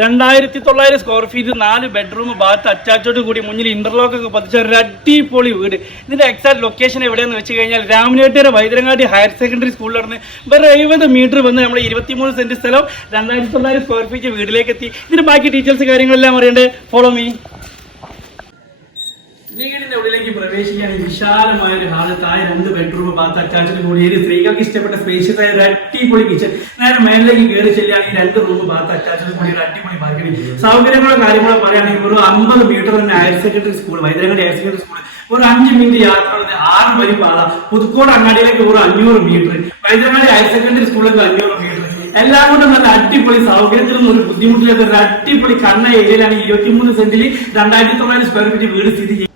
രണ്ടായിരത്തി തൊള്ളായിരം square feet നാല് ബെഡ്റൂം ബാത്ത് അറ്റാച്ചോട് കൂടി മുന്നിൽ ഇന്റർലോക്ക് ഒക്കെ പതിച്ച ഒരു അടിപൊളി വീട്. ഇതിന്റെ എക്സാക്ട് ലൊക്കേഷൻ എവിടെയെന്ന് വെച്ച് കഴിഞ്ഞാൽ രാമനേട്ടിയുടെ വൈദ്യങ്ങാടി ഹയർ സെക്കൻഡറി സ്കൂളിൽ നടന്ന് വെറും എഴുപത് മീറ്റർ വന്ന് നമ്മൾ ഇരുപത്തിമൂന്ന് സെന്റ് സ്ഥലം രണ്ടായിരത്തി തൊള്ളായിരം സ്ക്വയർ ഫീറ്റ് വീട്ടിലേക്ക് എത്തി. ഇതിന്റെ ബാക്കി ഡീറ്റെയിൽസ് കാര്യങ്ങളെല്ലാം അറിയണ്ടേ? ഫോളോ മീ വീടിന്റെ ഉള്ളിലേക്ക് പ്രവേശിക്കാൻ ഈ വിശാലമായ ഒരു ഹാൾ താഴെ രണ്ട് ബെഡ്റൂം ബാത്ത് അറ്റാച്ച്ഡ് കൂടി ഒരു സ്ത്രീകൾക്ക് ഇഷ്ടപ്പെട്ട സ്പേഷ്യസ് ഒരു അടിപൊളി കിച്ചൺ നേരെ മേലിലേക്ക് കയറി ചെല്ലുകയാണെങ്കിൽ രണ്ട് റൂം ബാത്ത് അറ്റാച്ച്ഡ് കൂടി ഒരു അടിപൊളി ബാൽക്കണി സൗകര്യങ്ങളോ കാര്യങ്ങളോ പറയുകയാണെങ്കിൽ ഒരു അമ്പത് മീറ്റർ തന്നെ higher secondary school Vaidyarangadi higher secondary school ഒരു അഞ്ച് മിനിറ്റ് യാത്ര ആറ് വരി പാത പുതുക്കോട് അങ്ങാടിയിലേക്ക് ഒരു അഞ്ഞൂറ് മീറ്റർ വൈദ്യരങ്ങാടി ഹയർ സെക്കൻഡറി സ്കൂളിലേക്ക് അഞ്ഞൂറ് മീറ്റർ എല്ലാം കൊണ്ടും നല്ല അടിപൊളി സൗകര്യത്തിലൊന്നും ഒരു ബുദ്ധിമുട്ടില്ലാത്ത ഒരു അടിപൊളി കണ്ണ ഏരിയയിലാണ് ഇരുപത്തിമൂന്ന് സെന്റിൽ രണ്ടായിരത്തി തൊള്ളായിരം സ്ക്വയർ ഫീറ്റ് വീട് സ്ഥിതി ചെയ്യുന്നത്.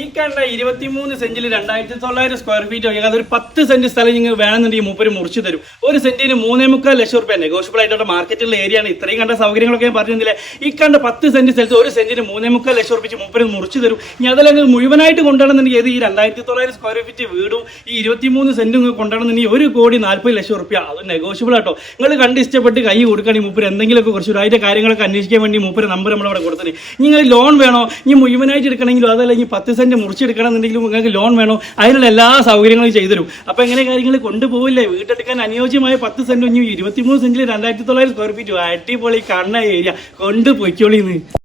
ഈ കണ്ട ഇരുപത്തിമൂന്ന് സെന്റിൽ രണ്ടായിരത്തി തൊള്ളായിരം സ്ക്വയർ ഫീറ്റ് ഒഴിയാതെ അതൊരു പത്ത് സെന്റ് സ്ഥലം നിങ്ങൾ വേണമെന്നുണ്ടെങ്കിൽ മൂപ്പര് മുറിച്ച് തരും. ഒരു സെന്റിന് മൂന്നേ മുക്കാൽ ലക്ഷം റുപ്യ നെഗോഷ്യബിൾ ആയിട്ടുള്ള ഏരിയ ആണ്. ഇത്രയും കണ്ട സൗകര്യങ്ങളൊക്കെ ഞാൻ പറഞ്ഞിരുന്നില്ലേ? ഈ കണ്ട പത്ത് സെന്റ് സ്ഥലത്ത് ഒരു സെന്റിന് മൂന്നേ മുക്കാൽ ലക്ഷം റുപ്യ മൂപ്പര് മുറിച്ച് തരും. ഇനി അതല്ലെങ്കിൽ മുഴുവനായിട്ട് കൊണ്ടുവരണമെന്നുണ്ടെങ്കിൽ ഈ രണ്ടായിരത്തി തൊള്ളായിരം സ്ക്വയർ ഫീറ്റ് വീടും ഈ ഇരുപത്തിമൂന്ന് സെന്റും നിങ്ങൾ കൊണ്ടുവരണമെന്നുണ്ടെങ്കിൽ ഒരു കോടി നാൽപ്പത് ലക്ഷം റുപ്യ അത് നെഗോഷ്യബിൾ ആട്ടോ. നിങ്ങൾ കണ്ട് ഇഷ്ടപ്പെട്ട് കൈ കൊടുക്കുകയാണെങ്കിൽ മൂപ്പര് എന്തെങ്കിലുമൊക്കെ കുറച്ച് അതിന്റെ കാര്യങ്ങളൊക്കെ അന്വേഷിക്കാൻ വേണ്ടി മൂപ്പര് നമ്പർ നമ്മളവിടെ കൊടുത്തത്. നിങ്ങൾ ലോൺ വേണോ? ഇനി മുഴുവനായിട്ട് എടുക്കണമെങ്കിലും? അതല്ലെങ്കിൽ പത്ത് സെന്റ് മുറിച്ചെടുക്കണമെന്നുണ്ടെങ്കിലും നിങ്ങൾക്ക് ലോൺ വേണോ? അതിനുള്ള എല്ലാ സൗകര്യങ്ങളും ചെയ്തു അപ്പോൾ അപ്പൊ എങ്ങനെ കാര്യങ്ങൾ കൊണ്ടുപോകില്ലേ വീട്ടെടുക്കാൻ അനുയോജ്യമായ പത്ത് സെന്റ് ഇനി ഇരുപത്തിമൂന്ന് സെന്റിൽ രണ്ടായിരത്തി തൊള്ളായിരം സ്ക്വയർ ഫീറ്റ് അടിപൊളി കണ്ണ ഏരിയ കൊണ്ടുപോയിക്കോളിന്ന്.